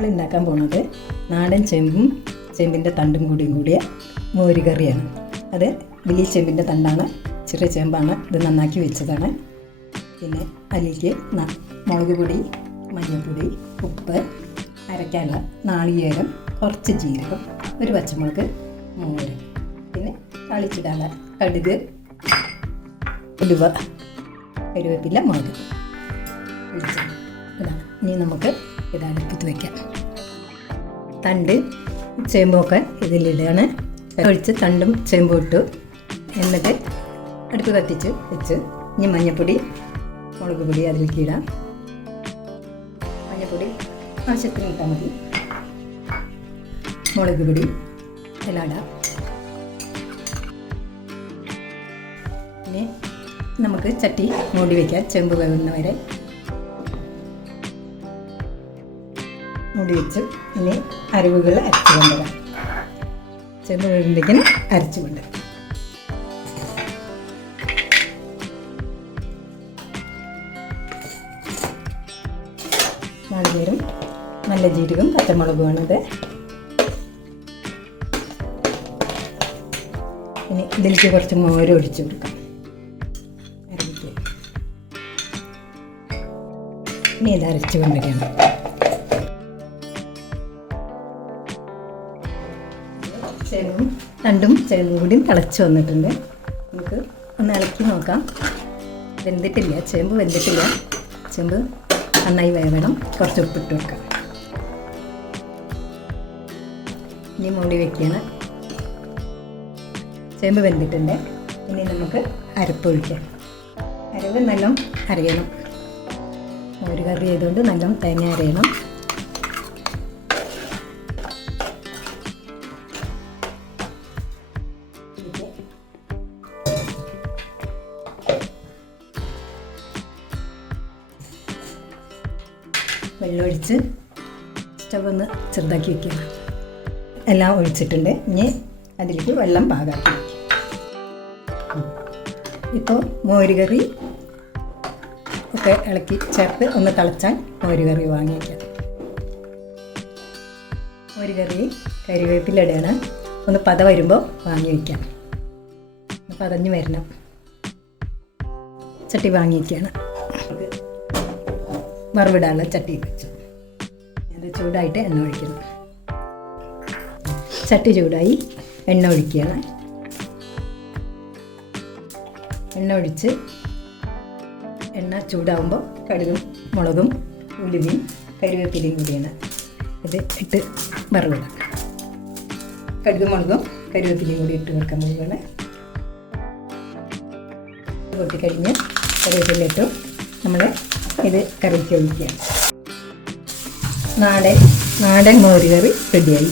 നമ്മൾ ഉണ്ടാക്കാൻ പോകുന്നത് നാടൻ ചെമ്പും ചെമ്പിൻ്റെ തണ്ടും കൂടിയ മോര് കറിയാണ്. അത് വലിയ ചെമ്പിൻ്റെ തണ്ടാണ്, ചെറിയ ചെമ്പാണ്. ഇത് നന്നാക്കി വെച്ചതാണ്. പിന്നെ അതിലേക്ക് മുളക് പൊടി, മഞ്ഞൾപ്പൊടി, ഉപ്പ്, അരക്കാനുള്ള നാളികേരം, കുറച്ച് ജീരകം, ഒരു പച്ചമുളക്, മോര്, പിന്നെ താളിച്ചിടാനുള്ള കടുക്, ഉലുവ, കരുവേപ്പില, മുളക് ഇതാണ്. ഇനി നമുക്ക് ഇത് അടുപ്പത്ത് വയ്ക്കാം. തണ്ട് ചേമ്പൊക്കെ ഇതിലിടുകയാണ്. ഒഴിച്ച് തണ്ടും ചേമ്പും ഇട്ടു. എന്നിട്ട് അടുപ്പ് കത്തിച്ച് വെച്ച് ഇനി മഞ്ഞൾപ്പൊടി, മുളക് പൊടി അതിലേക്ക് ഇടാം. മഞ്ഞൾപ്പൊടി ആവശ്യത്തിന് ഇട്ടാൽ മതി. മുളക് പൊടി എല്ലാം ഇടാം. പിന്നെ നമുക്ക് ചട്ടി മൂടി വയ്ക്കാം. ചെമ്പ് വേവുന്ന വരെ മൂടി വെച്ച് ഇനി അരവുകൾ അരച്ചു കൊണ്ടുവരാം. ചെമ്പ് വേവുമ്പോഴേക്കും അരച്ചു കൊണ്ട് നാളികേരം, നല്ല ജീരകം, പച്ചമുളകുമാണിത്. ഇനി ഇതിലേക്ക് കുറച്ച് മോര് ഒഴിച്ചു കൊടുക്കാം. ഇനി ഇത് അരച്ചു കൊണ്ടിരിക്കണം. ചേമ്പും തണ്ടും ചേമ്പും കൂടിയും തിളച്ച് വന്നിട്ടുണ്ട്. നമുക്ക് ഒന്ന് ഇളക്കി നോക്കാം. വെന്തിട്ടില്ല, ചേമ്പ് വെന്തിട്ടില്ല. ചേമ്പ് നന്നായി വേവണം. കുറച്ച് ഉപ്പിട്ട് വെക്കാം. ഇനി മൂടി വയ്ക്കുകയാണ്. ചേമ്പ് വെന്തിട്ടുണ്ട്. ഇനി നമുക്ക് അരപ്പ് ഒഴിക്കാം. അരവ് നല്ല അരയണം. ഒരു കറി ആയതുകൊണ്ട് നല്ല തേങ്ങ അരയണം. വെള്ളമൊഴിച്ച് സ്റ്റവ് ഒന്ന് ചെറുതാക്കി വയ്ക്കുക. എല്ലാം ഒഴിച്ചിട്ടുണ്ട്. ഇനി അതിലേക്ക് വെള്ളം പാകാക്കി വയ്ക്കുക. ഇപ്പോൾ മോര് കറി ഒക്കെ ഇളക്കി ചേർത്ത് ഒന്ന് തിളച്ചാൽ മോര് കറി വാങ്ങി വയ്ക്കാം. മോര് കറി കരിവേപ്പില ഇടണം. ഒന്ന് പത വരുമ്പോൾ വാങ്ങി വയ്ക്കാം. പതഞ്ഞ് വരണം. ചട്ടി വാങ്ങി വയ്ക്കുകയാണ്. വറവിടാനുള്ള ചട്ടി വെച്ചു. അത് ചൂടായിട്ട് എണ്ണ ഒഴിക്കണം. ചട്ടി ചൂടായി എണ്ണ ഒഴിക്കുകയാണ്. എണ്ണ ഒഴിച്ച് എണ്ണ ചൂടാകുമ്പോൾ കടുകും മുളകും ഉലുവയും കരുവേപ്പിലയും കൂടിയാണ് ഇത് ഇട്ട് വറവിടാം. കടുകും മുളകും കരുവേപ്പിലയും കൂടി ഇട്ട് വെക്കാൻ പോവുകയാണ്. പൊട്ടിക്കഴിഞ്ഞ് കരുവേപ്പില ഇട്ടു. നമ്മൾ ഇത് കറിക്ക് ഒഴിക്കുകയാണ്. നാടൻ മോര് കറി റെഡിയായി.